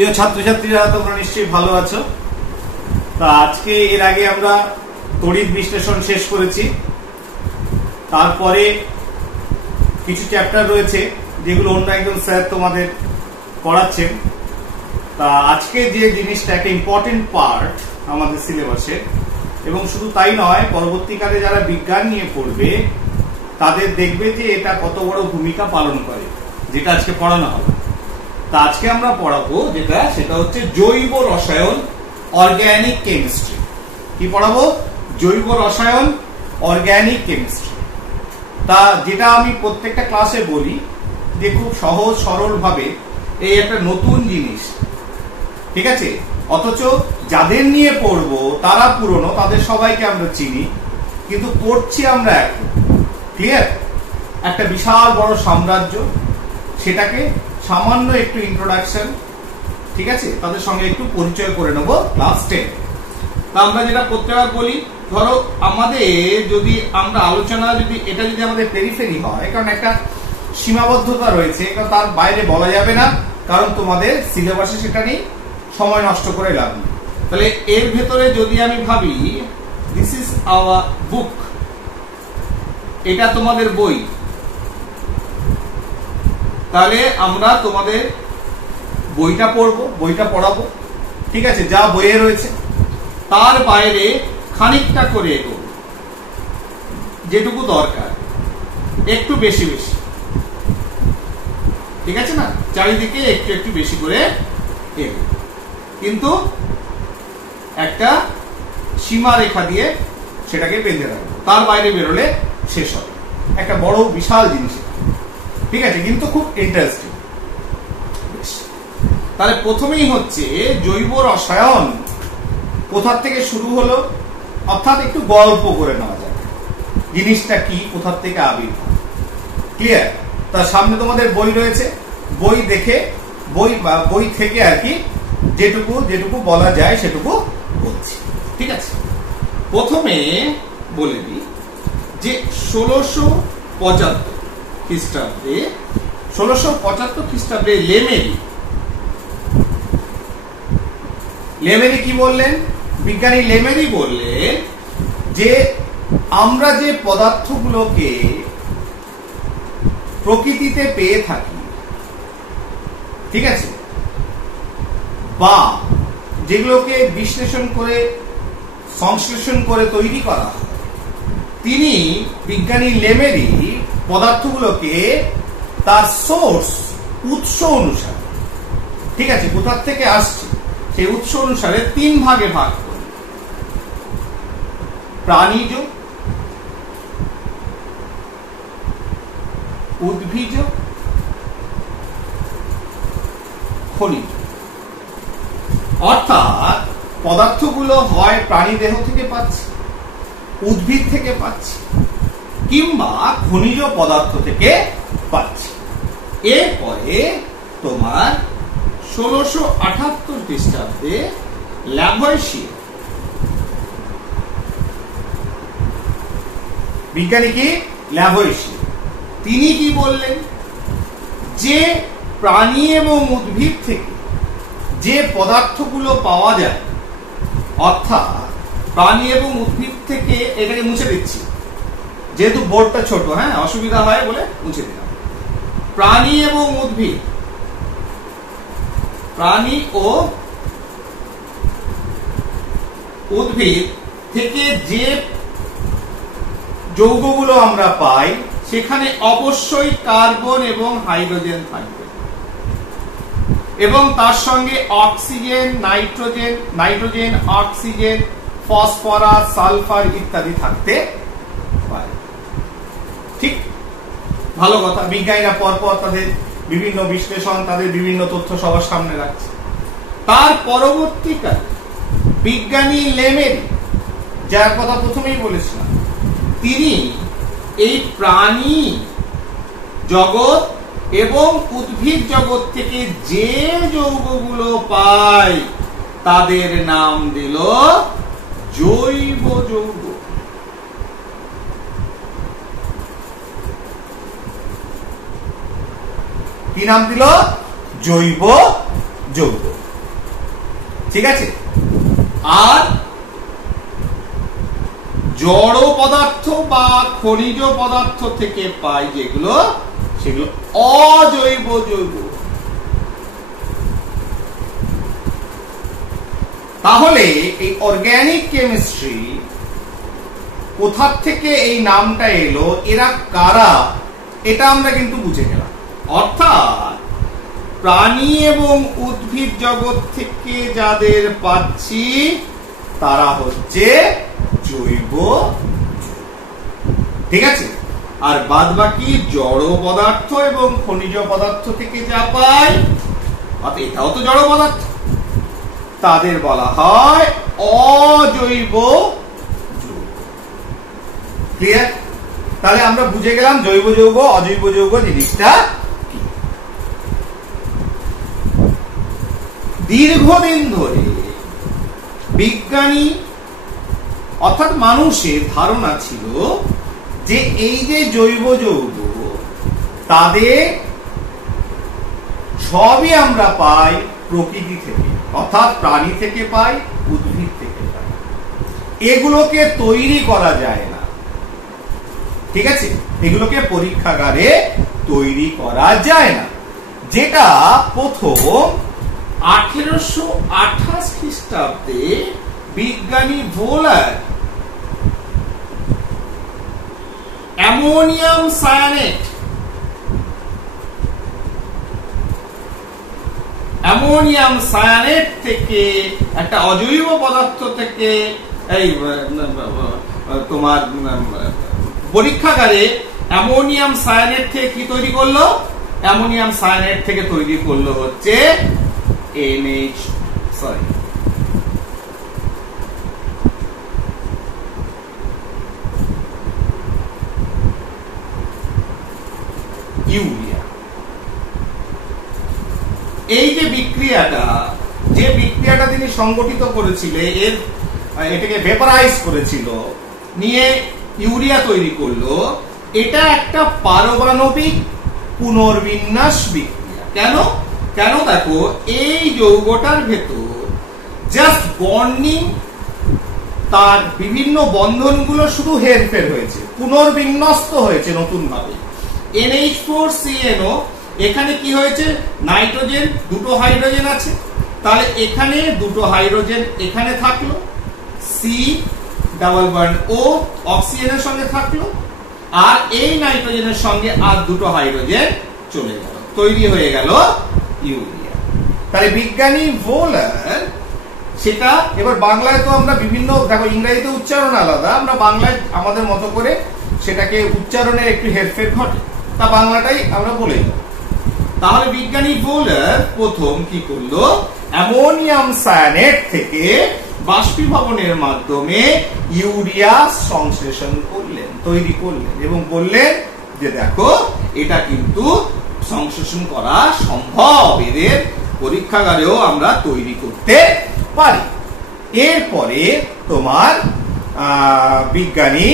প্রিয় ছাত্রছাত্রীরা, তোমরা নিশ্চয়ই ভালো আছো। তা আজকে এর আগে আমরা তড়িৎ বিশ্লেষণ শেষ করেছি। তারপরে কিছু চ্যাপ্টার রয়েছে যেগুলো অন্য একজন স্যার তোমাদের পড়াচ্ছেন। তা আজকে যে জিনিসটা একটা ইম্পর্টেন্ট পার্ট আমাদের সিলেবাসে, এবং শুধু তাই নয়, পরবর্তীকালে যারা বিজ্ঞান নিয়ে পড়বে তাদের দেখবে যে এটা কত বড় ভূমিকা পালন করে, যেটা আজকে পড়ানো হবে। তা আজকে আমরা পড়াবো সেটা হচ্ছে জৈব রসায়ন, অর্গানিক কেমিস্ট্রি। কি পড়াবো? জৈব রসায়ন, অর্গানিক কেমিস্ট্রি। তা যেটা আমি প্রত্যেকটা ক্লাসে বলি যে খুব সহজ সরল ভাবে এই একটা নতুন জিনিস, ঠিক আছে? অথচ যাদের নিয়ে পড়বো তারা পুরনো, তাদের সবাইকে আমরা চিনি, কিন্তু পড়ছি আমরা এখন। ক্লিয়ার? একটা বিশাল বড় সাম্রাজ্য, সেটাকে সামান্য একটু ইন্ট্রোডাকশন, ঠিক আছে, তাদের সঙ্গে একটু পরিচয় করে নেব ক্লাস 10। তা আমরা যেটা প্রত্যেকবার বলি, ধরো আমাদের যদি আমরা আলোচনা এটা যদি আমাদের পেরিফেরি হয়, কারণ একটা সীমাবদ্ধতা রয়েছে, কারণ তার বাইরে বলা যাবে না, কারণ তোমাদের সিলেবাসে সেটা নেই, সময় নষ্ট করে লাভ নেই। তাহলে এর ভেতরে যদি আমি ভাবি দিস ইজ আওয়ার বুক, এটা তোমাদের বই, তাহলে আমরা তোমাদের বইটা পড়বো, বইটা পড়াবো, ঠিক আছে, যা বইয়ে রয়েছে। তার বাইরে খানিকটা করে এগোবো, যেটুকু দরকার, একটু বেশি বেশি, ঠিক আছে না? চারিদিকে একটু একটু বেশি করে এগোবো, কিন্তু একটা সীমা রেখা দিয়ে সেটাকে বেঁধে রাখবো। তার বাইরে বেরোলে শেষ হবে। একটা বড় বিশাল জিনিস, ঠিক আছে, কিন্তু খুব ইন্টারেস্টিং। তাহলে প্রথমেই হচ্ছে জৈব রসায়ন কোথা থেকে শুরু হলো, অর্থাৎ একটু গল্প করে নেওয়া যায় জিনিসটা কি, কোথা থেকে আবির্ভাব। ক্লিয়ার? তার সামনে তোমাদের বই রয়েছে, বই দেখে বই থেকে আর কি যেটুকু বলা যায় সেটুকু বলছি, ঠিক আছে। প্রথমে বলে দিই যে 1675 খ্রিস্টাব্দে, 1675 খ্রিস্টাব্দে লেমেরি কি বললেন? বিজ্ঞানী লেমেরি বললেন যে আমরা যে পদার্থগুলোকে প্রকৃতিতে পেয়ে থাকি, ঠিক আছে, বা যেগুলোকে বিশ্লেষণ করে সংশ্লেষণ করে তৈরি করা হয়, তিনি বিজ্ঞানী লেমেরি পদার্থগুলোকে তার সোর্স, উৎস অনুসারে, ঠিক আছে, কোথা থেকে আসছে সেই উৎস অনুসারে 3 ভাগে ভাগ করে: প্রাণীজ, উদ্ভিজ, খনিজ। অর্থাৎ পদার্থগুলো হয় প্রাণী দেহ থেকে পাচ্ছি, উদ্ভিদ থেকে পাচ্ছি, কিংবা খনিজ পদার্থ থেকে পাচ্ছি। এরপরে তোমার 1678 খ্রিস্টাব্দে ল্যাভয়েশিয়ার, বিজ্ঞানী কি ল্যাভয়েশিয়ার, তিনি কি বললেন যে প্রাণী এবং উদ্ভিদ থেকে যে পদার্থগুলো পাওয়া যায়, অর্থাৎ প্রাণী এবং উদ্ভিদ থেকে, এটাকে মুছে দিচ্ছি যেহেতু বোর্ডটা ছোট, হ্যাঁ, অসুবিধা হয় বলে মুছে দিলাম। প্রাণী এবং উদ্ভিদ, প্রাণী ও উদ্ভিদ থেকে যে যৌগগুলো আমরা পাই, সেখানে অবশ্যই কার্বন এবং হাইড্রোজেন থাকবে, এবং তার সঙ্গে oxygen, nitrogen, oxygen, phosphorus, sulphur ইত্যাদি থাকতে পারে। ঠিক, ভালো কথা। বিজ্ঞানীরা পরপর তাদের বিভিন্ন বিশ্লেষণ, তাদের বিভিন্ন তথ্য সবার সামনে রাখছে। তার পরবর্তীকালে বিজ্ঞানী লেমেরি, যার কথা প্রথমেই বলেছিলাম, তিনি এই প্রাণী জগৎ এবং উদ্ভিদ জগৎ থেকে যে যৌগগুলো পায় তাদের নাম দিল জৈব যৌগ। কি নাম দিল? জৈব যৌগ। ঠিক আছে। আর জড় পদার্থ বা খনিজ পদার্থ থেকে পাই যেগুলো, সেগুলো অজৈব যৌগ। তাহলে এই অর্গানিক কেমিস্ট্রি কোথা থেকে এই নামটা এলো, এরা কারা, এটা আমরা কিন্তু বুঝে গেলাম। অর্থাৎ প্রাণী এবং উদ্ভিদ জগৎ থেকে যাদের পাচ্ছি তারা হচ্ছে জৈব, ঠিক আছে। আর বাদ বাকি জড় পদার্থ এবং খনিজ পদার্থ থেকে যা পাই, এটাও তো জড় পদার্থ, তাদের বলা হয় অজৈব যৌগ। ক্লিয়ার? তাহলে আমরা বুঝে গেলাম জৈব যৌগ অজৈব যৌগ জিনিসটা কি। দীর্ঘদিন ধরে বিজ্ঞানী অর্থাৎ মানুষের ধারণা ছিল যে এই যে জৈব যৌগ, তাদের সবই আমরা পাই প্রকৃতি থেকে, অর্থাৎ প্রাণী থেকে পাই, উদ্ভিদ থেকে পাই, এগুলোকে তৈরি করা যায় না, ঠিক আছে। এগুলোকে পরীক্ষাগারে তৈরি করা যায় না। যেটা প্রথম 1828 খ্রিস্টাব্দে বিজ্ঞানী ভোলার অ্যামোনিয়াম সায়ানেট, অ্যামোনিয়াম সায়ানেট থেকে একটা অজৈব পদার্থ থেকে এই তোমার পরীক্ষাগারে অ্যামোনিয়াম সায়ানেট থেকে কি তৈরি করলো, অ্যামোনিয়াম সায়ানেট থেকে তৈরি করলো হচ্ছে ইউরিয়া। এই যে বিক্রিয়াটা তিনি সংগঠিত করেছিলেন, এটাকে ভেপারাইজ করেছিল, নিয়ে ইউরিয়া তৈরি করলো। এটা একটা পারমাণবিক পুনর্বিন্যাস বিক্রিয়া। কেন? দেখো এই যৌগটার ভেতর জাস্ট বন্ডিং, তার বিভিন্ন বন্ধনগুলো শুধু হেরফের হয়েছে, পুনর্বিন্যস্ত হয়েছে নতুন ভাবে। NH4CNO, এখানে কি হয়েছে, নাইট্রোজেন, দুটো হাইড্রোজেন আছে, তাহলে এখানে দুটো হাইড্রোজেন এখানে থাকলো, C+O অক্সিজেনের সঙ্গে থাকলো, আর এই নাইট্রোজেনের সঙ্গে আর দুটো হাইড্রোজেন চলে গেল, তৈরি হয়ে গেল ইউরিয়া। তাহলে বিজ্ঞানী ভোলার সেটা, এবার বাংলায় তো আমরা বিভিন্ন, দেখো ইংরেজিতে উচ্চারণ আলাদা, আমরা বাংলায় আমাদের মতো করে সেটাকে উচ্চারণের একটু হেরফের ঘটে, তা বাংলাটাই আমরা বলে দেব। তাহলে বিজ্ঞানী ভোলার প্রথম কি করলো, অ্যামোনিয়াম সায়ানেট থেকে বাষ্পীভবনের মাধ্যমে ইউরিয়া সংশ্লেষণ করলেন, তৈরি করলেন, এবং বললেন যে দেখো এটা কিন্তু সংশ্লেষণ করা সম্ভব, এদের পরীক্ষাগারেও আমরা তৈরি করতে পারি। এরপরে তোমার বিজ্ঞানী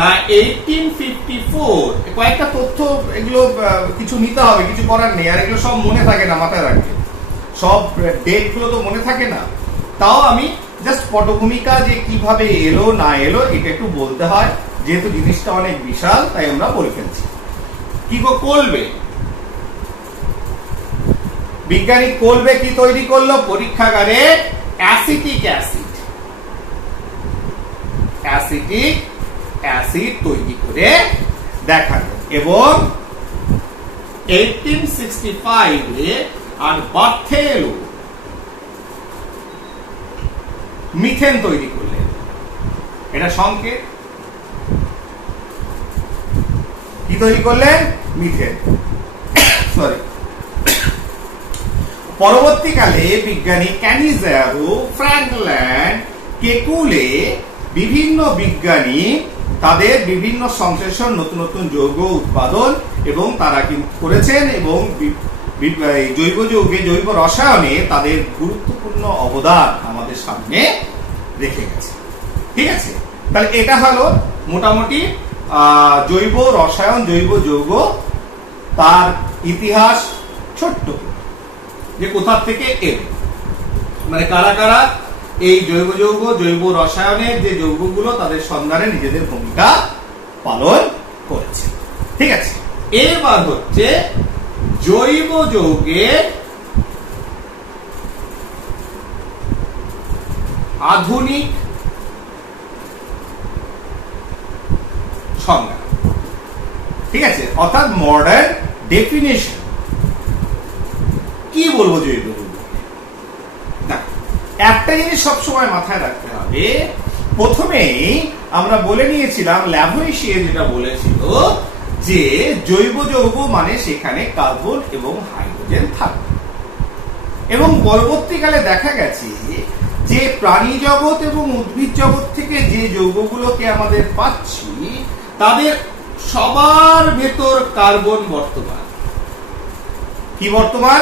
না 1854, কয়েকটা তথ্য, এগুলো কিছু নিতে হবে, কিছু করার নেই, আর এগুলো সব মনে থাকে না, মাথায় রাখবে, সব ডেট গুলো তো মনে থাকে না। তাও আমি জাস্ট পটভূমিকা যে কিভাবে এলো না এলো এটা একটু বলতে হয়, যেহেতু জিনিসটা অনেক বিশাল, তাই আমরা বলে ফেলছি। কি করবে বিজ্ঞানী, করবে কি তৈরি করলো পরীক্ষাগারে, অ্যাসিটিক অ্যাসিড তৈরি করে দেখালো, এবং 1865 আর বার্থে এলো মিথেন তৈরি করলেন। এটা সংকেত, কি তৈরি করলেন, মিথেন, সরি। পরবর্তীকালে বিজ্ঞানী ক্যানিজারো, ফ্র্যাঙ্কল্যান্ড, কেকুলে, বিভিন্ন বিজ্ঞানী তাদের বিভিন্ন সংশ্লেষণ, নতুন নতুন যৌগ উৎপাদন এবং তারা কিন্তু করেছেন, এবং জৈব যৌগে, জৈব রসায়নে তাদের গুরুত্বপূর্ণ অবদান আমাদের সামনে রেখে গেছে, ঠিক আছে। তাহলে এটা হলো মোটামুটি জৈব রসায়ন, জৈব যৌগ, তার ইতিহাস ছোট্ট, যে কোথা থেকে এলো। মানে কারা কারা এই জৈব যৌগ, জৈব রসায়নের যে যৌগগুলো তাদের সন্ধানে নিজেদের ভূমিকা পালন করেছে। ঠিক আছে, এবার হচ্ছে জৈব যৌগের আধুনিক সংজ্ঞা। ঠিক আছে, অর্থাৎ মডার্ন ডেফিনেশন। কি বলবো জৈব যৌগ? একটা জিনিস সবসময় মাথায় রাখতে হবে, প্রথমেই আমরা বলে নিয়েছিলাম, ল্যাভোইশিয়ে যেটা বলেছিল যে জৈব যৌগ মানে সেখানে কার্বন এবং হাইড্রোজেন থাকবে, এবং পরবর্তীকালে দেখা গেছে যে প্রাণী জগৎ এবং উদ্ভিদ জগৎ থেকে যে যৌগগুলোকে আমাদের পাচ্ছি তাদের সবার ভেতর কার্বন বর্তমান। কি বর্তমান?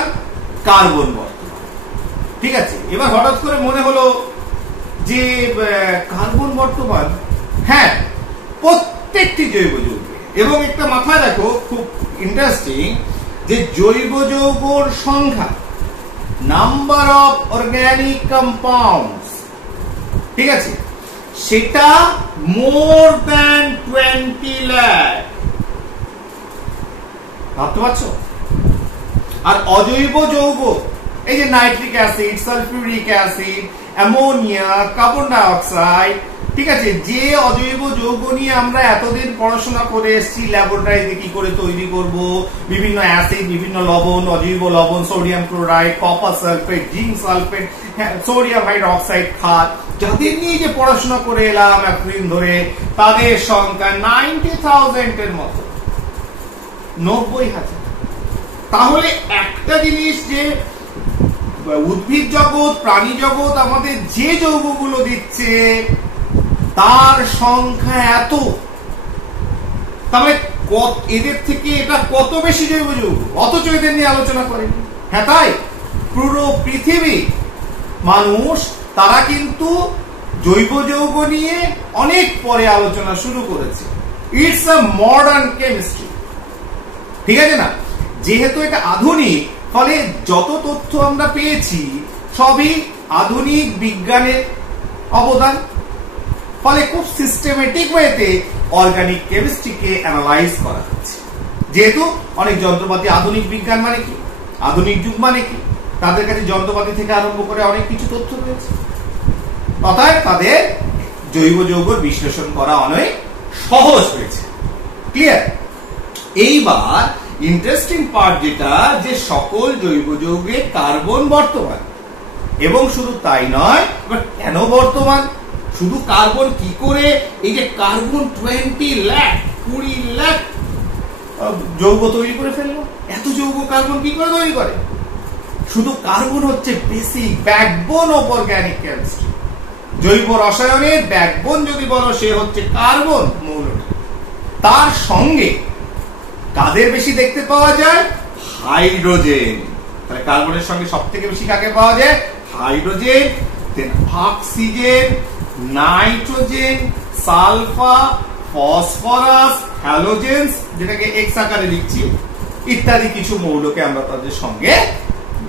কার্বন বর্তমান। ঠিক আছে, এবার হঠাৎ করে মনে হলো যে কার্বন বর্তমান, হ্যাঁ, প্রত্যেকটি জৈব যৌগে। এবং একটা মাথায় রাখো, খুব ইন্টারেস্টিং, যে জৈব যৌগর সংখ্যা, নাম্বার অফ অর্গানিক কম্পাউন্ডস, ঠিক আছে, সেটা মোর দ্যান 20 লাখ। ভাবতে পারছো? আর অজৈব যৌগ, এই যে nitric acid, sulphuric acid, ammonia, carbon dioxide, ঠিক আছে, যে অজৈব যৌগ নিয়ে আমরা এতদিন পড়াশোনা করে এসেছি, ল্যাবরেটরিতে কি করে তৈরি করব, বিভিন্ন অ্যাসিড, বিভিন্ন লবণ, অজৈব লবণ, sodium chloride, copper sulphate, zinc sulphate, sodium hydroxide খাত, যাদের নিয়ে যে পড়াশোনা করে এলাম এতদিন ধরে, তাদের সংখ্যা 90,000 এর মতো, 90,000। তাহলে একটা জিনিস, যে উদ্ভিদ জগৎ, প্রাণী জগৎ আমাদের যে যৌগগুলো দিচ্ছে তার সংখ্যা এত, তবে এদের থেকে এটা কত বেশি জৈব যৌগ, অথচ এদের নিয়ে আলোচনা করেনি। হ্যাঁ, তাই পুরো পৃথিবী মানুষ তারা কিন্তু জৈব যৌগ নিয়ে অনেক পরে আলোচনা শুরু করেছে। It's a modern chemistry. ঠিক আছে না? যেহেতু এটা আধুনিক, ফলে যত তথ্য আমরা পেয়েছি সবই আধুনিক বিজ্ঞানের অবদান। ফলে খুব সিস্টেমেটিক ওয়েতে অর্গানিক কেমিস্ট্রিকে অ্যানালাইজ করা হচ্ছে। যেহেতু অনেক যন্ত্রপাতি, আধুনিক বিজ্ঞান মানে কি, আধুনিক যুগ মানে কি, তাদের কাছে যন্ত্রপাতি থেকে আরম্ভ করে অনেক কিছু তথ্য রয়েছে, অর্থাৎ তাদের জৈব যৌগের বিশ্লেষণ করা অনেক সহজ হয়েছে। ক্লিয়ার? এইবার ইন্টারেস্টিং পার্ট যেটা, যে সকল জৈব যৌগে কার্বন বর্তমান, এবং শুধু তাই নয়, কেন বর্তমান? শুধু কার্বন কি করে, এই যে কার্বন 20 লাখ 20 লাখ যৌগ তৈরি করে ফেললো, এত যৌগ কার্বন কি করে তৈরি করে? শুধু কার্বন হচ্ছে basic backbone of organic chemistry. জৈব রসায়নের ব্যাকবোন যদি বলো, সে হচ্ছে কার্বন মৌলটি। তার সঙ্গে কাদের বেশি দেখতে পাওয়া যায়? হাইড্রোজেন। তাহলে কার্বনের সঙ্গে সব থেকে বেশি কাকে পাওয়া যায়? হাইড্রোজেন, দেন অক্সিজেন, নাইট্রোজেন, সালফার, ফসফরাস, হ্যালোজেন্স, যেটাকে এক্স আকারে লিখছি, ইত্যাদি কিছু মৌলকে আমরা তাদের সঙ্গে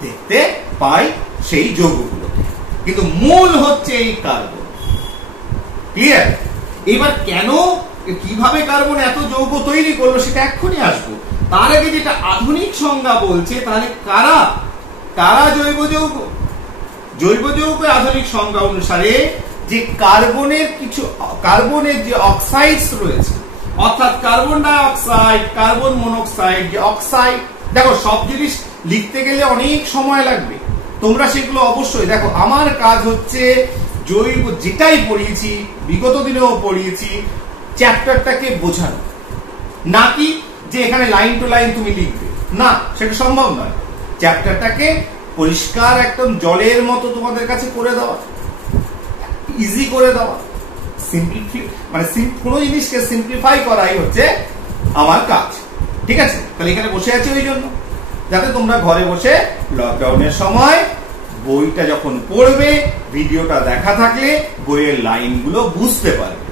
দেখতে পাই, সেই যৌগগুলোকে। কিন্তু মূল হচ্ছে এই কার্বন। ক্লিয়ার? এবার কেন, কিভাবে কার্বন এত যৌগ তৈরি করলো সেটা এক্ষুনি আসবো। তার আগে যেটা আধুনিক সংজ্ঞা বলছে, তাহলে কারা কারা জৈব যৌগ? জৈব যৌগ আধুনিক সংজ্ঞা অনুসারে যে কার্বনের যে অক্সাইডস রয়েছে, অর্থাৎ carbon die oxide, carbon monoxide, যে অক্সাইড, দেখো সব জিনিস লিখতে গেলে অনেক সময় লাগবে, তোমরা সেগুলো অবশ্যই দেখো। আমার কাজ হচ্ছে জৈব যেটাই পড়িয়েছি, বিগত দিনেও পড়িয়েছি, চ্যাপ্টারটাকে বোঝানো, নাকি যে এখানে লাইন টু লাইন তুমি লিখবে, না, সেটা সম্ভব নয়। চ্যাপ্টারটাকে পরিষ্কার একদম জলের মতো তোমাদের কাছে করে দেওয়া, ইজি করে দেওয়া, কোনো জিনিসকে সিম্পলিফাই করাই হচ্ছে আমার কাজ। ঠিক আছে? তাহলে এখানে বসে আছি ওই জন্য, যাতে তোমরা ঘরে বসে লকডাউনের সময় বইটা যখন পড়বে, ভিডিওটা দেখা থাকলে বইয়ের লাইনগুলো বুঝতে পারবে।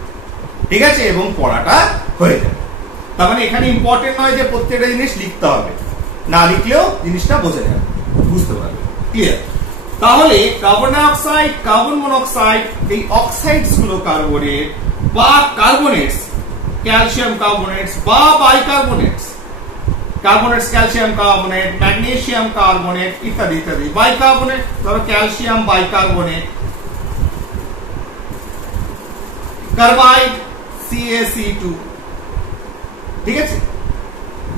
ঠিক আছে? এবং পড়াটা হয়ে যাবে। তার মানে এখানে ইম্পর্টেন্ট নয় যে প্রত্যেকটা জিনিস লিখতে হবে, না লিখলেও জিনিসটা বোঝা যাবে, বুঝতে পারবে। ক্লিয়ার? তাহলে carbon die oxide, carbon monoxide, এই অক্সাইডস গুলো কার্বনের বা কার্বনেটস, ক্যালসিয়াম কার্বনেটস বা বাইকার্বনেটস, কার্বনেটস ক্যালসিয়াম কার্বনেট, ম্যাগনেসিয়াম কার্বনেট ইত্যাদি ইত্যাদি, বাইকার্বনেট ধরো ক্যালসিয়াম বাইকার্বনেট, কার্বাইড CaC2, ঠিক আছে।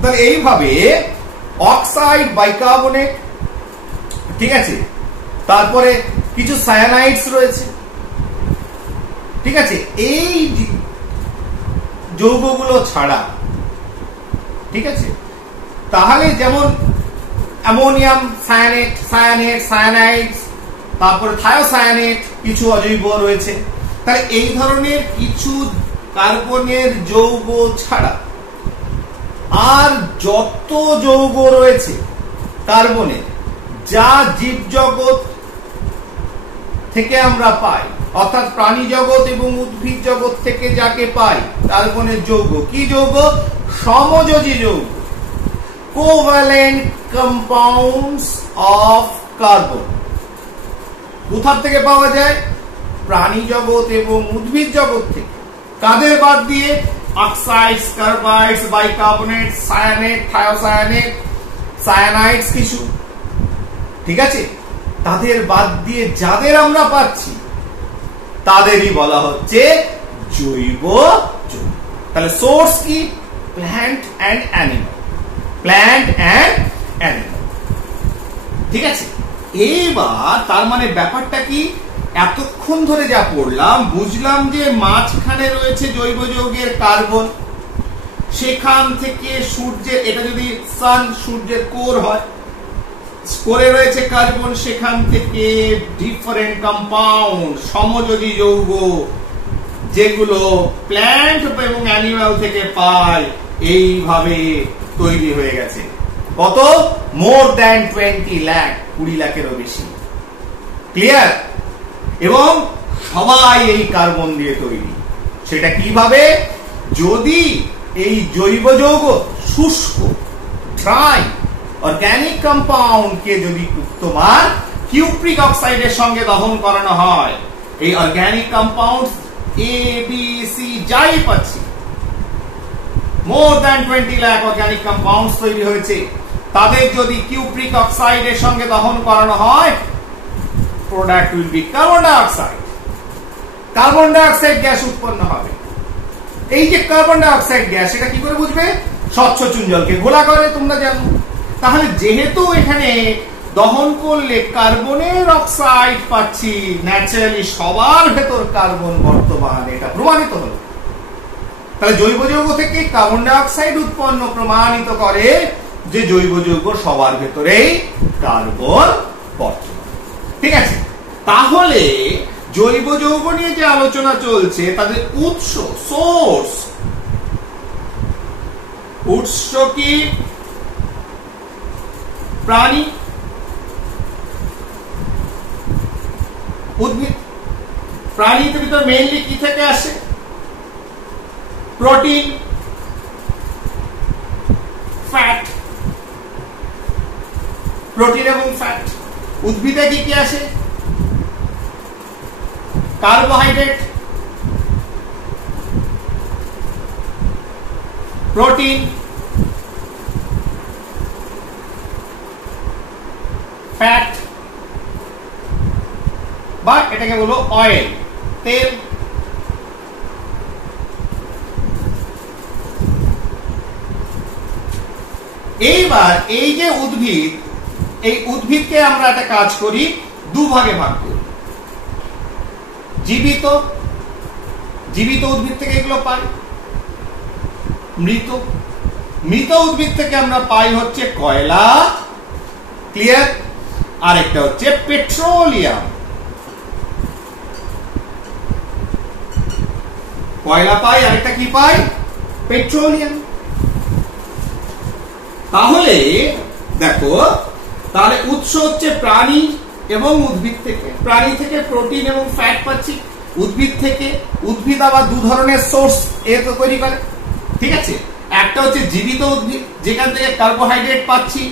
তাহলে এইভাবে অক্সাইড, বাইকার্বনেট, ঠিক আছে, তারপরে কিছু সায়ানাইডস রয়েছে, ঠিক আছে, এই যৌগগুলো ছাড়া, ঠিক আছে, তাহলে যেমন অ্যামোনিয়াম সায়ানেট, সায়ানাইডস, তারপরে থায়োসায়ানেট, কিছু অজৈব রয়েছে। তাহলে এই ধরনের কিছু কার্বনের যৌগ ছাড়া আর যত যৌগ রয়েছে কার্বনের, যা জীবজগৎ থেকে আমরা পাই, অর্থাৎ প্রাণী জগৎ এবং উদ্ভিদ জগৎ থেকে যাকে পাই কার্বনের যৌগ, কি যৌগ? সমযোজী যৌগ, কোভ্যালেন্ট কম্পাউন্ডস অফ কার্বন। কোথা থেকে পাওয়া যায়? প্রাণী জগৎ এবং উদ্ভিদ জগৎ থেকে। কাদের বাদ দিয়ে? অক্সাইডস, কার্বাইডস, বাইকার্বনেটস, সায়ানেট, থায়োসায়ানেট, সায়ানাইডস কিছু, ঠিক আছে, তাদের বাদ দিয়ে যাদের আমরা পাচ্ছি তাদেরই বলা হচ্ছে জৈব যৌগ। তাহলে সোর্স কি? Plant and animal, plant and animal, ঠিক আছে। এইবার তার মানে ব্যাপারটা কি? এতক্ষণ ধরে যা পড়লাম, বুঝলাম যে মাঝখানে রয়েছে জৈব যৌগের কার্বন, সেখান থেকে সূর্যের, এটা যদি সান, সূর্যের কোর হয়, কোরে রয়েছে কার্বন, সেখান থেকে ডিফারেন্ট কম্পাউন্ড, সমযোজী যৌগ, যেগুলো প্ল্যান্ট এবং অ্যানিমাল থেকে পায়, এইভাবে তৈরি হয়ে গেছে। কত? মোর দ্যান 20 লাখ, 20 লাখেরও বেশি। ক্লিয়ার? এবং সবাই এই কার্বন দিয়ে তৈরি। সেটা কিভাবে? যদি এই জৈব যৌগ শুষ্ক, ড্রাই অর্গানিক কম্পাউন্ড কে যদি তোমার কিউপ্রিক অক্সাইডের সঙ্গে দহন করানো হয়, এই অর্গানিক কম্পাউন্ড ABC যাই পাচ্ছি, more than 20 lakh organic compound তৈরি হয়েছে, তাদের যদি কিউপ্রিক অক্সাইডের সঙ্গে দহন করানো হয়, product will be carbon dioxide. Carbon dioxide gas উৎপন্ন হবে। এই যে কার্বন ডাইঅক্সাইড গ্যাস, এটা কি করে বুঝবে? স্বচ্ছ চুন জলকে ঘোলা করে, তোমরা জানো। তাহলে যেহেতু এখানে দহন করলে কার্বনের অক্সাইড পাচ্ছি, ন্যাচারালি সবার ভেতর কার্বন বর্তমান, এটা প্রমাণিত হলো। তাহলে জৈব যৌগ থেকে কার্বন ডাইঅক্সাইড উৎপন্ন প্রমাণিত করে যে জৈব যৌগ সবার ভেতরেই কার্বন বর্তমান, ঠিক আছে। তাহলে জৈব যৌগ নিয়ে যে আলোচনা চলছে, তাদের উৎস, সোর্স, উৎস কি? প্রাণী, উদ্ভিদ। প্রাণীদের ভিতর মেইনলি কি থেকে আসে? প্রোটিন, ফ্যাট, প্রোটিন এবং ফ্যাট। উদ্ভিদে কি কি আসে? কার্বোহাইড্রেট, প্রোটিন, ফ্যাট, বা এটাকে বলো অয়েল, তেল। এইবার এই যে উদ্ভিদ, এই উদ্ভিদকে আমরা একটা কাজ করি, দুভাগে ভাগ করি। জীবিত, জীবিত উদ্ভিদ থেকে এগুলো পাই। মৃত, মৃত উদ্ভিদ থেকে আমরা পাই হচ্ছে কয়লা, ক্লিয়ার, আর একটা হচ্ছে পেট্রোলিয়াম। কয়লা পাই, আরেকটা কি পাই? পেট্রোলিয়াম। তাহলে দেখো, তাহলে উৎস হচ্ছে প্রাণী এবং উদ্ভিদ থেকে। প্রাণী থেকে প্রোটিন এবং ফ্যাট পাচ্ছি, উদ্ভিদ থেকে, উদ্ভিদ আবার দু ধরনের সোর্স এ তো তৈরি করে, ঠিক আছে। একটা হচ্ছে জীবিত উদ্ভিদ, যেখান থেকে কার্বোহাইড্রেট পাচ্ছি,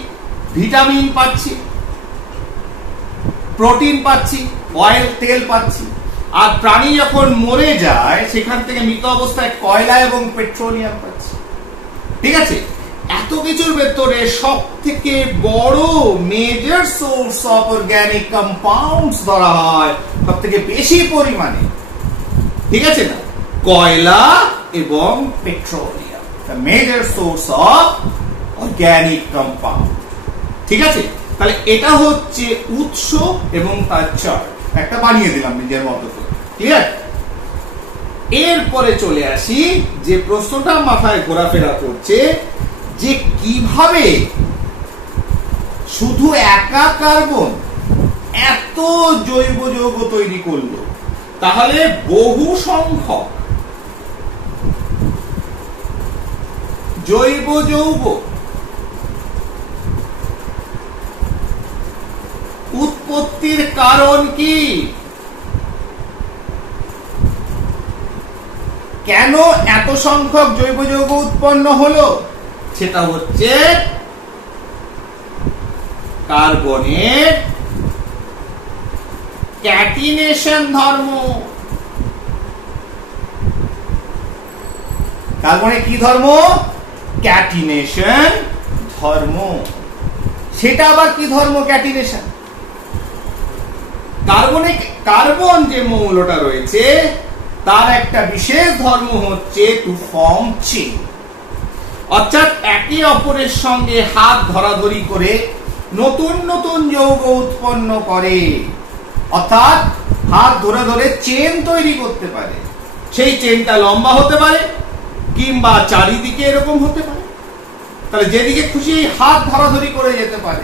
ভিটামিন পাচ্ছি, প্রোটিন পাচ্ছি, অয়েল তেল পাচ্ছি। আর প্রাণী যখন মরে যায় সেখান থেকে মৃত অবস্থায় কয়লা এবং পেট্রোলিয়াম পাচ্ছি। ঠিক আছে, এত কিছুর ভেতরে সব থেকে বড় major source of organic compounds ধরা হয় সব থেকে বেশি পরিমাণে, ঠিক আছে না, কয়লা এবং petroleum, the major source of organic compound. ঠিক আছে, তাহলে এটা হচ্ছে উৎস এবং তার চার্ট একটা বানিয়ে দিলাম নিজের মতো করে। ক্লিয়ার? এরপরে চলে আসি যে প্রশ্নটা মাথায় ঘোরাফেরা করছে যে কিভাবে শুধু একা কার্বন এত জৈব যৌগ তৈরি করলো, তাহলে বহু সংখ্যক জৈব যৌগ উৎপত্তির কারণ কি? কেন এত সংখ্যক জৈব যৌগ উৎপন্ন হলো? সেটা হচ্ছে কার্বনের ক্যাটিনেশন ধর্ম। কার্বনের কি ধর্ম? ক্যাটিনেশন ধর্ম। সেটা আবার কি ধর্ম ক্যাটিনেশন? কার্বন যে মৌলটা রয়েছে তার একটা বিশেষ ধর্ম হচ্ছে টু ফর্ম চেইন, অর্থাৎ একে অপরের সঙ্গে হাত ধরাধরি করে নতুন নতুন যৌগ উৎপন্ন করে, অর্থাৎ হাত ধরে ধরে চেন তৈরি করতে পারে। সেই চেনটা লম্বা হতে পারে কিংবা চারিদিকে এরকম হতে পারে। তাহলে যেদিকে খুশি হাত ধরাধরি করে যেতে পারে,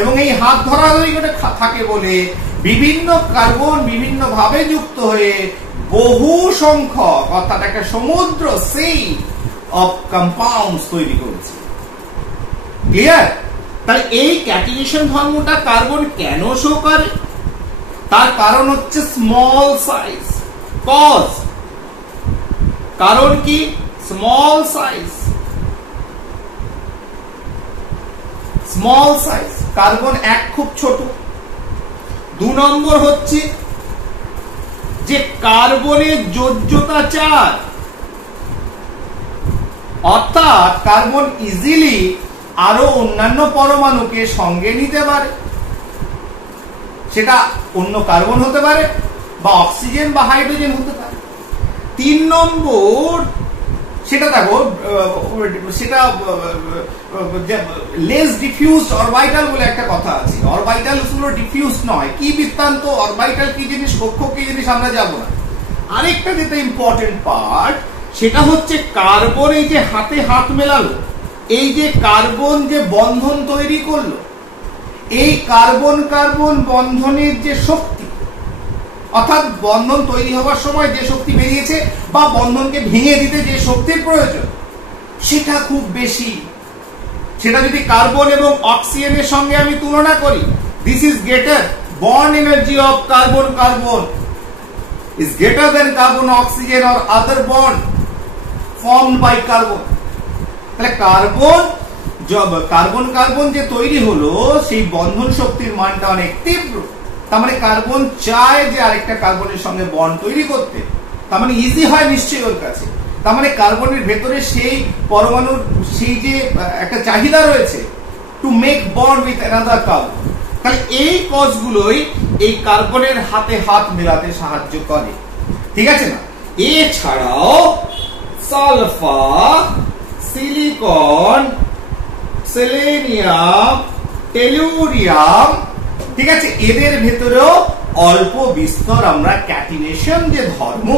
এবং এই হাত ধরাধরি করে থাকে বলে বিভিন্ন কার্বন বিভিন্ন ভাবে যুক্ত হয়ে বহু সংখ্যক, অর্থাৎ একটা সমুদ্র সি অফ কম্পাউন্ডস তৈরি করেছে। ক্লিয়ার? তাহলে এই ক্যাটিনেশন ধর্মটা কার্বন কেন শো করে? তার কারণ হচ্ছে স্মল সাইজ। কজ, কারণ কি? Small size. Small size, carbon এক খুব ছোট। 2 নম্বর হচ্ছে যে কার্বনের যোজ্যতা 4, অর্থাৎ কার্বন ইজিলি আরো অন্যান্য পরমাণুকে সঙ্গে নিতে পারে। সেটা অন্য কার্বন হতে পারে বা অক্সিজেন বা হাইড্রোজেন হতে পারে। 3 নম্বর, সেটা দেখো, সেটা লেস ডিফিউজ অরবিটাল বলে একটা কথা আছে। অরবিটাল গুলো ডিফিউজ নয়। কি বৃত্তান্ত, অরবিটাল কি জিনিস, কক্ষ কি জিনিস আমরা যাব না। আরেকটা যেটা ইম্পর্টেন্ট পার্ট, সেটা হচ্ছে কার্বন এই যে হাতে হাত মেলালো, এই যে কার্বন যে বন্ধন তৈরি করলো, এই কার্বন কার্বন বন্ধনের যে শক্তি, অর্থাৎ বন্ধন তৈরি হওয়ার সময় যে শক্তি বেরিয়েছে বা বন্ধনকে ভেঙে দিতে যে শক্তির প্রয়োজন, সেটা খুব বেশি। সেটা যদি কার্বন এবং অক্সিজেনের সঙ্গে আমি তুলনা করি, this is greater bond energy of carbon carbon is greater than carbon oxygen or other bond formed by carbon। তাহলে কার্বন কার্বন যে তৈরি হলো সেই বন্ধন শক্তির মানটা অনেক তীব্র। তার মানে কার্বন চায় যে আরেকটা কার্বনের সঙ্গে বন্ড তৈরি করতে, তার মানে ইজি হয় নিশ্চয়ই ওর কাছে। তার মানে কার্বনের ভেতরে সেই পরমাণুর সেই যে একটা চাহিদা রয়েছে to make bond with another carbon. তাহলে এই কজগুলোই এই কার্বনের হাতে হাত মেলাতে সাহায্য করে। ঠিক আছে না? এছাড়াও সালফার, সিলিকন, সেলেনিয়াম, টেলুরিয়াম, ঠিক আছে, এদের ভেতরেও অল্প বিস্তর আমরা ক্যাটিনেশন যে ধর্ম,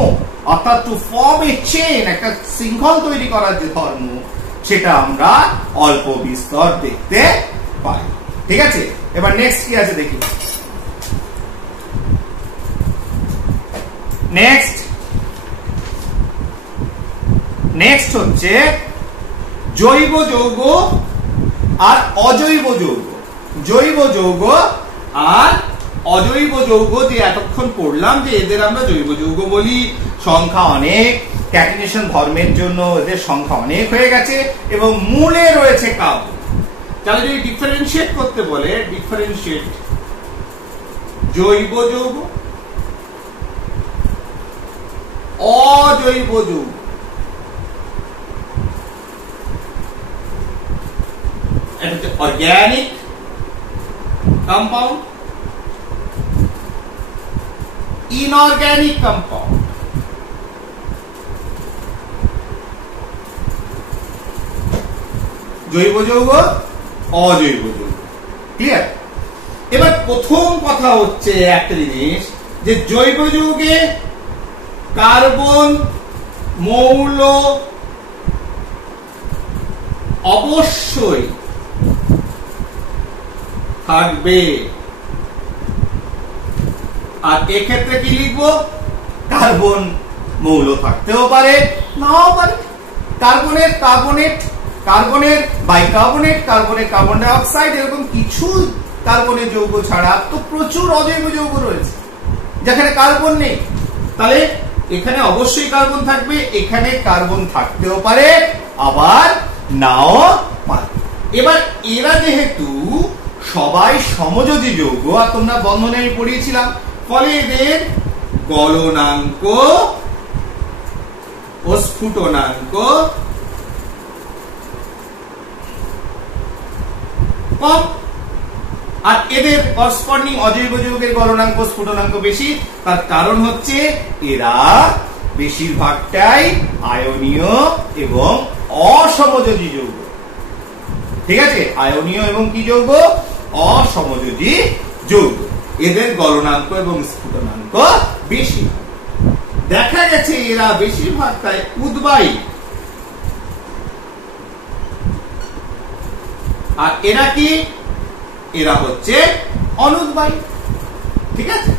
অর্থাৎ টু ফর্ম এ চেইন, একটা শৃঙ্খল তৈরি করার যে ধর্ম, সেটা আমরা অল্প বিস্তর দেখতে পাই। ঠিক আছে, এবার নেক্সট কি আছে দেখি। নেক্সট হচ্ছে জৈব যৌগ আর অজৈব যৌগ। জৈব যৌগ আর অজৈব যৌগ যে এতক্ষণ পড়লাম যে এদের আমরা জৈব যৌগ বলি, সংখ্যা অনেক, ক্যাটিনেশন ধর্মের জন্য এদের সংখ্যা অনেক হয়ে গেছে এবং মূলে রয়েছে কার্বন। তাহলে যদি ডিফারেন্সিয়েট করতে বলে, ডিফারেন্সিয়েট জৈব যৌগ, অজৈব যৌগ। এটা হচ্ছে অর্গানিক কম্পাউন্ড, ইনঅর্গানিক কম্পাউন্ড। জৈব যৌগ, অজৈব যৌগ। ক্লিয়ার? এবার প্রথম কথা হচ্ছে একটা জিনিস, যে জৈব যৌগে কার্বন মৌল অবশ্যই থাকবে। আর এক্ষেত্রে কি লিখবো? কার্বন মৌল থাকতেও পারে, নাও পারে। কার্বনের কার্বনেট, কার্বনের বাইকার্বনেট, কার্বনের কার্বন ডাই অক্সাইড, এরকম কিছু কার্বনের যৌগ ছাড়া তো প্রচুর অজৈব যৌগ রয়েছে যেখানে কার্বন নেই। তাহলে এখানে অবশ্যই কার্বন থাকবে, এখানে কার্বন থাকতেও পারে, আবার নাও পারে। এবার এরা যেহেতু সবাই সমযোজী যৌগ, আর তোমরা বন্ধনে আমি পড়িয়েছিলাম, ফলে এদের গলনাঙ্ক ও স্ফুটনাঙ্ক কম, আর এদের করসপন্ডিং অজৈব যৌগের গলনাঙ্ক স্ফুটনাঙ্ক বেশি। তার কারণ হচ্ছে এরা বেশিরভাগটাই আয়নীয় এবং অসমযোজী যৌগ। ঠিক আছে? আয়নীয় এবং কি যৌগ? অসমযোজী যৌগ। এদের গলনাঙ্ক এবং স্ফুটনাঙ্ক বেশি। দেখা গেছে এরা বেশিরভাগটাই উদ্বায়ী, আর এরা কি? এরা হচ্ছে অনুদ্বায়ী। ঠিক আছে?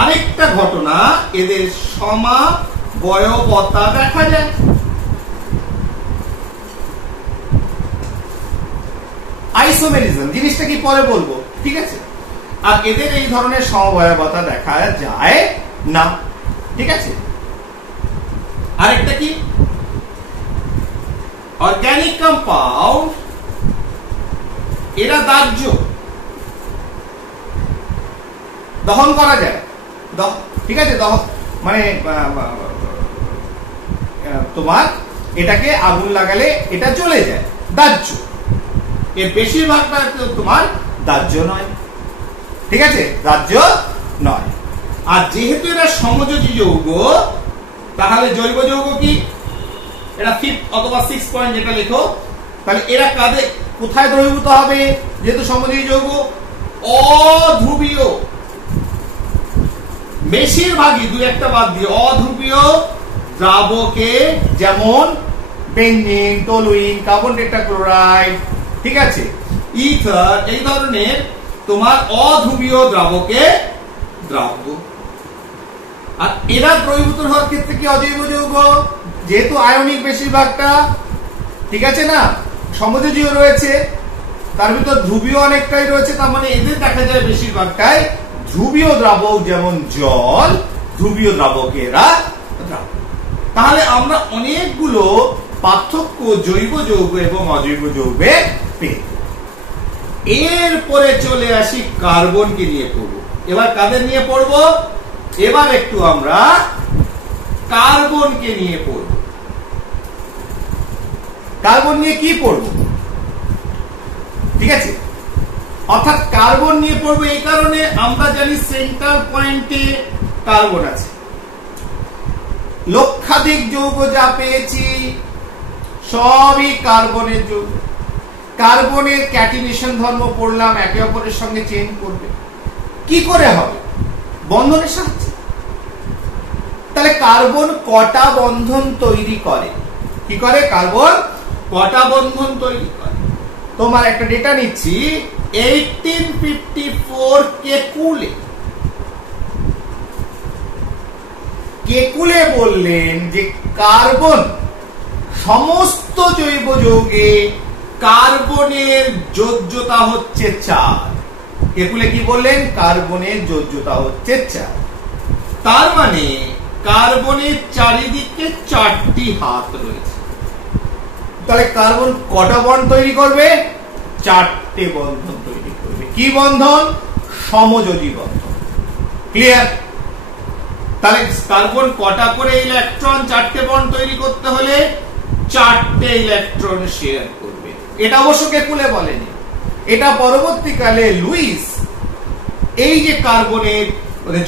আরেকটা ঘটনা, এদের সমাবয়বতা দেখা যায়। আইসোমেরিজম জিনিসটা কি পরে বলবো, ঠিক আছে? আর এদের এই ধরনের সমবায়বতা দেখা যায় না। ঠিক আছে? আরেকটা কি? অর্গানিক কম্পাউন্ড, এরা দাহ্য, দহন করা যায়। ঠিক আছে? দহন মানে তোমার এটাকে আগুন লাগালে এটা চলে যায়, দাহ্য। এর বেশিরভাগটা তোমার দাহ্য নয়। ঠিক আছে? দাহ্য নয়। আর যেহেতু এরা সমযোজী যৌগ, তাহলে জৈব যৌগ কি? এটা 5 অথবা 6 পয়েন্ট যেটা লেখো। তাহলে এরা কাদের কোথায় দ্রবীভূত হবে? যেহেতু সমযোজী যৌগ, অধ্রুবীয়, বেশিরভাগই, দুই একটা বাদ দিয়ে, অধ্রুবীয় দ্রাবকে, যেমন বেনজিন, টলুইন, কার্বন টেট্রাক্লোরাইড, ঠিক আছে, ইথার, এই ধরনের তোমার অধ্রুবীয় দ্রাবকে দ্রাব্য। আর এরা দ্রবীভূত হওয়ার ক্ষেত্রে কি? অজৈব যৌগ, যেহেতু আয়নিক বেশিরভাগটা। ঠিক আছে না? সমযোজীয় রয়েছে, তার ভিতর ধ্রুবীয় অনেকটাই রয়েছে, তার মানে এদের দেখা যায় বেশিরভাগটাই ধ্রুবীয় দ্রাবক, যেমন জল, ধ্রুবীয় দ্রাবকে এরা দ্রাবক। তাহলে আমরা অনেকগুলো পার্থক্য জৈব যৌগ এবং অজৈব যৌগে পেয়ে। এরপরে চলে আসি কার্বনকে নিয়ে পড়বো। এবার কাদের নিয়ে পড়বো? এবার একটু আমরা কার্বনকে নিয়ে পড়ব। কার্বন নিয়ে কি পড়বো? ঠিক আছে? অর্থাৎ কার্বন নিয়ে পড়বো এই কারণে, আমরা জানি সেন্টার পয়েন্টে কার্বন আছে। লক্ষাধিক যৌগ যা পেয়েছি সবই কার্বনের যৌগ। কার্বনের ক্যাটিনেশন ধর্ম পড়লাম, একে অপরের সঙ্গে চেঞ্জ করবে। কি করে হবে? বন্ধনের সাহায্যে। তাহলে কার্বন কটা বন্ধন তৈরি করে? কি করে? কার্বন কটা বন্ধন তৈরি করে? তোমার একটা ডেটা নিচ্ছি, 1854 কেকুলে। কেকুলে বললেন যে কার্বন, সমস্ত জৈব যৌগে কার্বনের যোজ্যতা হচ্ছে 4। কেকুলে কি বললেন? কার্বনের যোজ্যতা হচ্ছে 4। তার মানে কার্বনের চারিদিকে 4টি হাত রয়েছে। তাহলে কার্বন কটা বন্ড তৈরি করবে? 4টে বন্ধন তৈরি করবে। কি বন্ধন? সমযোজী বন্ধন। ক্লিয়ার? তাহলে কার্বন কটা করে ইলেকট্রন, 4টে বন্ড তৈরি করতে হলে 4টে ইলেকট্রন শেয়ার করবে। এটা অবশ্য কেকুলে বলেনি, এটা পরবর্তীকালে লুইস এই যে কার্বনের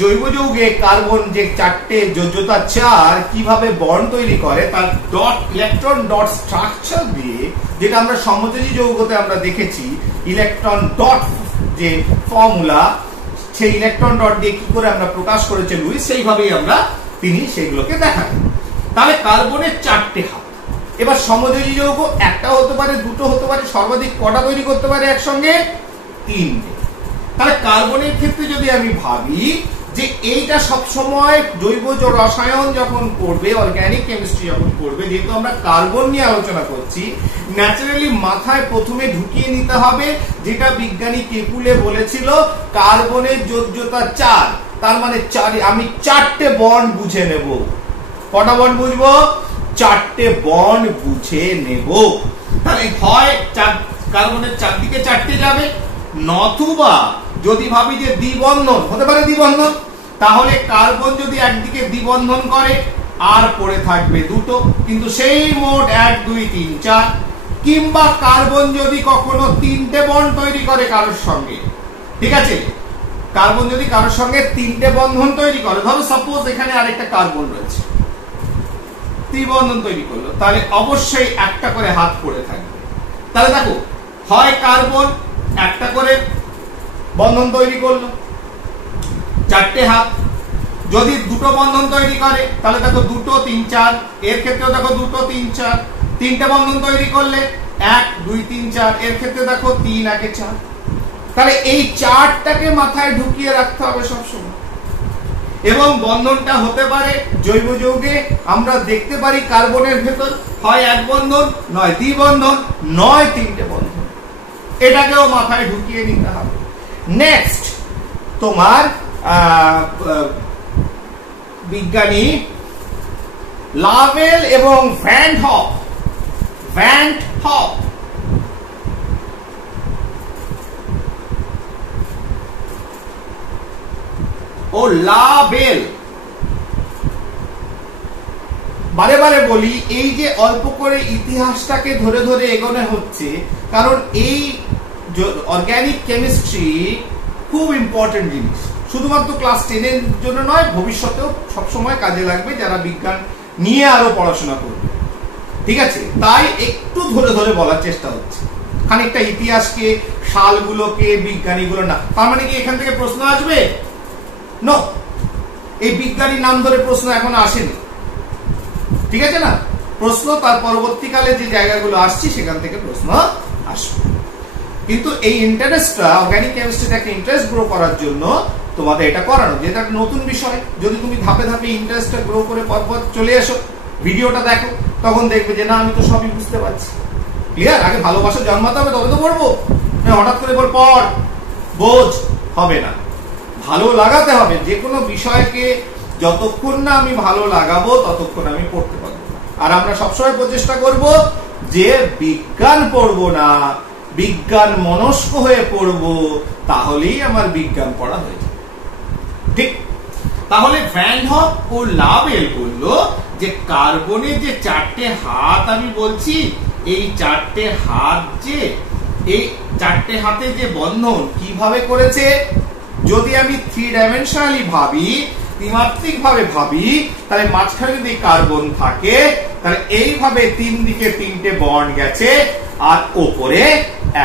জৈব যৌগে কার্বন যে 4টে যোজ্যতা 4 কিভাবে বন্ড তৈরি করে তার ডট ইলেকট্রন ডট স্ট্রাকচার দিয়ে, যেটা আমরা সমযোজী যৌগতে আমরা দেখেছি ইলেকট্রন ডট যে ফর্মুলা, সেই ইলেকট্রন ডট দিয়ে কি করে আমরা প্রকাশ করেছে লুইস, সেইভাবেই তিনি সেইগুলোকে দেখান। তাহলে কার্বনের 4টে হাত। এবার সমযোজী যৌগ একটা হতে পারে, দুটো হতে পারে, সর্বাধিক কটা তৈরি করতে পারে একসঙ্গে? 3টে। তাহলে কার্বনের ক্ষেত্রে যদি আমি ভাবি যে এইটা সব সময় জৈব রসায়ন যখন করবে, অর্গানিক কেমিস্ট্রি যখন করবে, যেহেতু আমরা কার্বন নিয়ে আলোচনা করছি, ন্যাচারালি মাথায় প্রথমে ঢুকিয়ে নিতে হবে যেটা বিজ্ঞানী কেকুলে বলেছিল কার্বনের যোজ্যতা 4, তার মানে আমি 4টে বন্ড বুঝে নেব। কটা বন্ড বুঝবো? 4টে বন্ড বুঝে নেব। তাহলে হয় কার্বনের চারদিকে 4টে যাবে, নতুবা যদি ভাবি যে দ্বিবন্ধন হতে পারে, দ্বিবন্ধন, তাহলে কার্বন যদি একদিকে দ্বিবন্ধন করে আর পড়ে থাকবে দুটো, কিন্তু সেই মোট 1 2 3 4। কিংবা কার্বন যদি কখনো 3টে বন্ড তৈরি করে কারোর সঙ্গে, ঠিক আছে, কার্বন যদি কারোর সঙ্গে 3টে বন্ধন তৈরি করে, ধরো সাপোজ এখানে আরেকটা কার্বন রয়েছে, ত্রিবন্ধন তৈরি করলো, তাহলে অবশ্যই একটা করে হাত পড়ে থাকবে। তাহলে দেখো, হয় কার্বন একটা করে বন্ধন তৈরি করলো, 4টে হাত। যদি দুটো বন্ধন তৈরি করে তাহলে দেখো 2 3 4, এর ক্ষেত্রেও দেখো 2 3 4। 3টে বন্ধন তৈরি করলে 1 2 3 4, এর ক্ষেত্রে দেখো 3 1 4। তাহলে এই 4টাকে মাথায় ঢুকিয়ে রাখতে হবে সবসময়। এবং বন্ধনটা হতে পারে জৈব যৌগে আমরা দেখতে পারি কার্বনের ভেতর হয় 1 বন্ধন, নয় দ্বিবন্ধন, নয় 3টে বন্ধন। এটাকেও মাথায় ঢুকিয়ে নিতে হবে। নেক্সট তোমার বিজ্ঞানী লাভেল এবং ভ্যান হপ ও লাভেল, বারে বারে বলি এই যে অল্প করে ইতিহাসটাকে ধরে ধরে এগোনো হচ্ছে, কারণ এই অর্গানিক কেমিস্ট্রি খুব ইম্পর্টেন্ট জিনিস, শুধুমাত্র ক্লাস 10 এর জন্য নয়, ভবিষ্যতেও সবসময় কাজে লাগবে যারা বিজ্ঞান নিয়ে আরো পড়াশোনা করবে, ঠিক আছে? তাই একটু ধরে ধরে বলার চেষ্টা হচ্ছে, খানিকটা ইতিহাসকে, সালগুলোকে, বিজ্ঞানীগুলো না। তার মানে কি এখান থেকে প্রশ্ন আসবে? নো, এই বিজ্ঞানীর নাম ধরে প্রশ্ন এখন আসেনি, ঠিক আছে না? প্রশ্ন তার পরবর্তীকালে যে জায়গাগুলো আসছে সেখান থেকে প্রশ্ন আসবে। কিন্তু এই ইন্টারেস্টটা, অর্গানিক কেমিস্ট্রিটাকে ইন্টারেস্ট গ্রো করার জন্য তোমাদের এটা করানো, যেটা নতুন বিষয়। যদি তুমি ধাপে ধাপে ইন্টারেস্টটা গ্রো করে পরপর চলে এসো, ভিডিওটা দেখো, তখন দেখবে যে না আমি তো সবই বুঝতে পারছি। ক্লিয়ার? আগে ভালোবাসা জন্মাতে হবে তবে তো পড়বো, হঠাৎ করে পড় বোঝ হবে না, ভালো লাগাতে হবে। যে কোনো বিষয়কে যতক্ষণ না আমি ভালো লাগাবো ততক্ষণ আমি পড়তে পারবো না। আর আমরা সবসময় প্রচেষ্টা করব যে বিজ্ঞান পড়বো না, বিজ্ঞান মনস্ক হয়ে পড়বো, তাহলেই আমার বিজ্ঞান পড়া হয়ে যাবে, ঠিক? তাহলে ভ্যান হপ ও লাভেল বললো যে কার্বনের যে 4টে হাত আমি বলছি, এই 4টে হাত যে, এই 4টে হাতে যে বন্ধন কিভাবে করেছে, যদি আমি 3 ডাইমেনশনালি ভাবি, ত্রিমাত্রিক ভাবে ভাবি, তাহলে মাঝখানে যদি কার্বন থাকে তাহলে এইভাবে 3 দিকে 3টে বন্ড গেছে আর ওপরে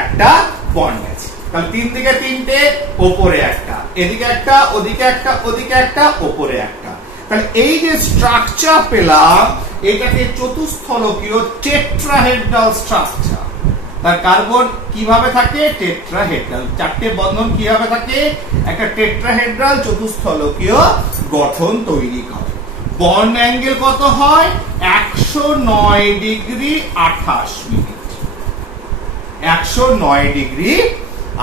একটা বন্ড গেছে। তাহলে 3 দিকে 3টে, ওপরে একটা, এদিকে একটা, ওদিকে একটা, ওদিকে একটা, ওপরে একটা। তাহলে এই যে স্ট্রাকচার পেলাম, এটাকে চতুস্থলকীয় টেট্রাহেড্রাল স্ট্রাকচার। তার কার্বন কিভাবে থাকে? টেট্রাহেড্রাল। 4টে বন্ধন কিভাবে থাকে? একটা টেট্রাহেড্রাল চতুস্থলকীয় গঠন তৈরি করে। বন্ড অ্যাঙ্গেল কত হয়? 109 ডিগ্রি 28 মিনিট। 109 ডিগ্রি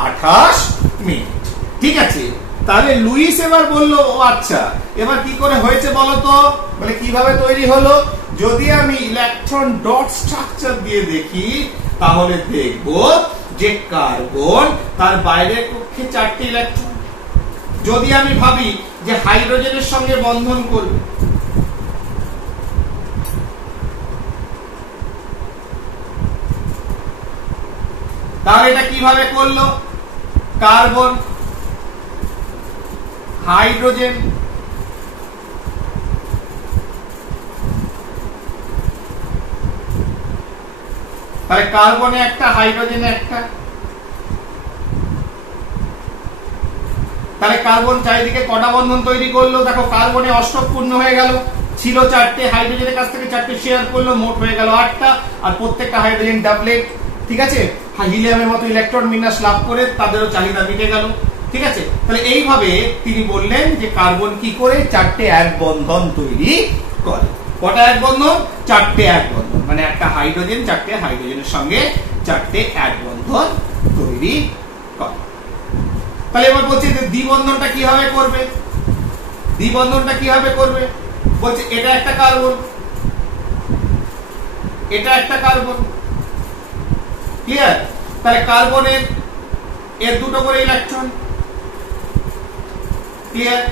28 মিনিট, ঠিক আছে? তাহলে লুইস এবার বলল, ও আচ্ছা, এবার কি করে হয়েছে বলতো? বলে কিভাবে তৈরি হলো? যদি আমি ইলেকট্রন ডট স্ট্রাকচার দিয়ে দেখি তাহলে দেখব যে কার্বন তার বাইরের কক্ষে 4টে ইলেকট্রন। যদি আমি ভাবি যে হাইড্রোজেনের সঙ্গে বন্ধন করবে। তাহলে এটা কিভাবে করলো? কার্বন, হাইড্রোজেন, তাহলে কার্বনে একটা, হাইড্রোজেনে একটা, তাহলে কার্বন চারিদিকে কটা বন্ধন তৈরি করলো? দেখো কার্বনে অষ্টক পূর্ণ হয়ে গেল, ছিল 4টে, হাইড্রোজেনের কাছ থেকে 4টে শেয়ার করলো, মোট হয়ে গেল 8টা, আর প্রত্যেকটা হাইড্রোজেন ডাবলেট। ঠিক আছে, হিলিয়ামের মতো ইলেকট্রন বিন্যাস লাভ করে তাদেরও চাহিদা মিটে গেল। ঠিক আছে, তাহলে এইভাবে তিনি বললেন যে কার্বন কি করে 4টে এক বন্ধন তৈরি করে। কটা এক বন্ধন? 4টে এক বন্ধন, মানে একটা হাইড্রোজেন 4টে হাইড্রোজেনের সঙ্গে 4টে এক বন্ধন তৈরি করে। তাহলে এবার বলছে যে দ্বিবন্ধনটা কিভাবে করবে? দ্বিবন্ধনটা কিভাবে করবে? বলছে এটা একটা কার্বন, এটা একটা কার্বন, ক্লিয়ার? তাহলে কার্বনের এর দুটো করে ইলেকট্রন, ক্লিয়ার?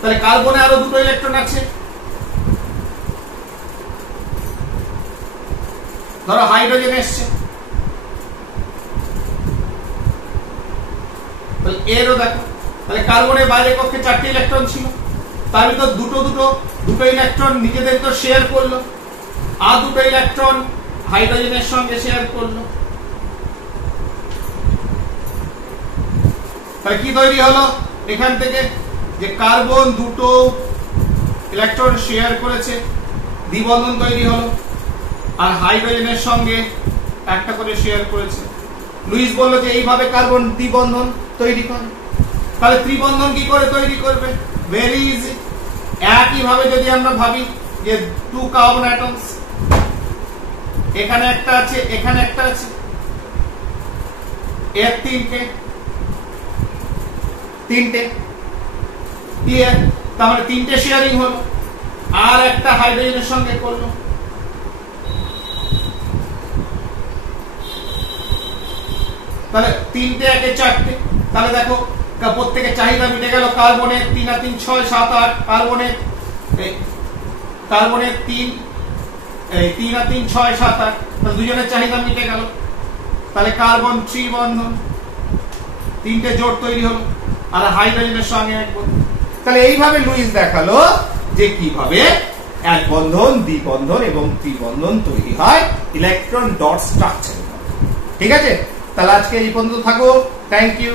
তাহলে কার্বনে আরো দুটো ইলেকট্রন আছে। ধরো হাইড্রোজেন এসছে, তাহলে এরও দেখো, তাহলে কার্বনের বাইরে কক্ষে 4টে ইলেকট্রন ছিল, তার ভিতর দুটো ইলেকট্রন নিজেদের তো শেয়ার করলো, আর দুটো ইলেকট্রন হাইড্রোজেনের সঙ্গে শেয়ার করলো। তাহলে কি তৈরি হলো এখান থেকে? যে কার্বন দুটো ইলেকট্রন শেয়ার করেছে, দ্বিবন্ধন তৈরি হলো, আর হাইড্রোজেনের সঙ্গে একটা করে শেয়ার করেছে। লুইস বলল যে এইভাবে কার্বন দ্বিবন্ধন তৈরি করে। তাহলে ত্রিবন্ধন কি করে তৈরি করবে? Very easy. একইভাবে যদি আমরা ভাবি যে 2 কার্বন অ্যাটমস, এখানে একটা আছে, এখানে একটা আছে, এর তিনটে, ক্লিয়ার? তাহলে 3টে শেয়ারিং হলো, আর একটা হাইড্রোজেনের সঙ্গে করলো। তাহলে 3টে একে 4টে, তাহলে দেখো প্রত্যেকের চাহিদা মিটে গেল। কার্বনের 3 আর 3 6 7 8, কার্বনের 3 আর 3 6 7 8, তাহলে দুজনের চাহিদা মিটে গেল। তাহলে কার্বন ত্রিবন্ধন, 3টে জোট তৈরি হলো, আর হাইড্রোজেনের সঙ্গে এক বন্ধন। তাহলে এইভাবে লুইস দেখালো যে কিভাবে এক বন্ধন, দ্বিবন্ধন এবং ত্রিবন্ধন তৈরি হয় ইলেকট্রন ডট স্ট্রাকচার। ঠিক আছে, তাহলে আজকে এই পর্যন্ত থাকো। Thank you.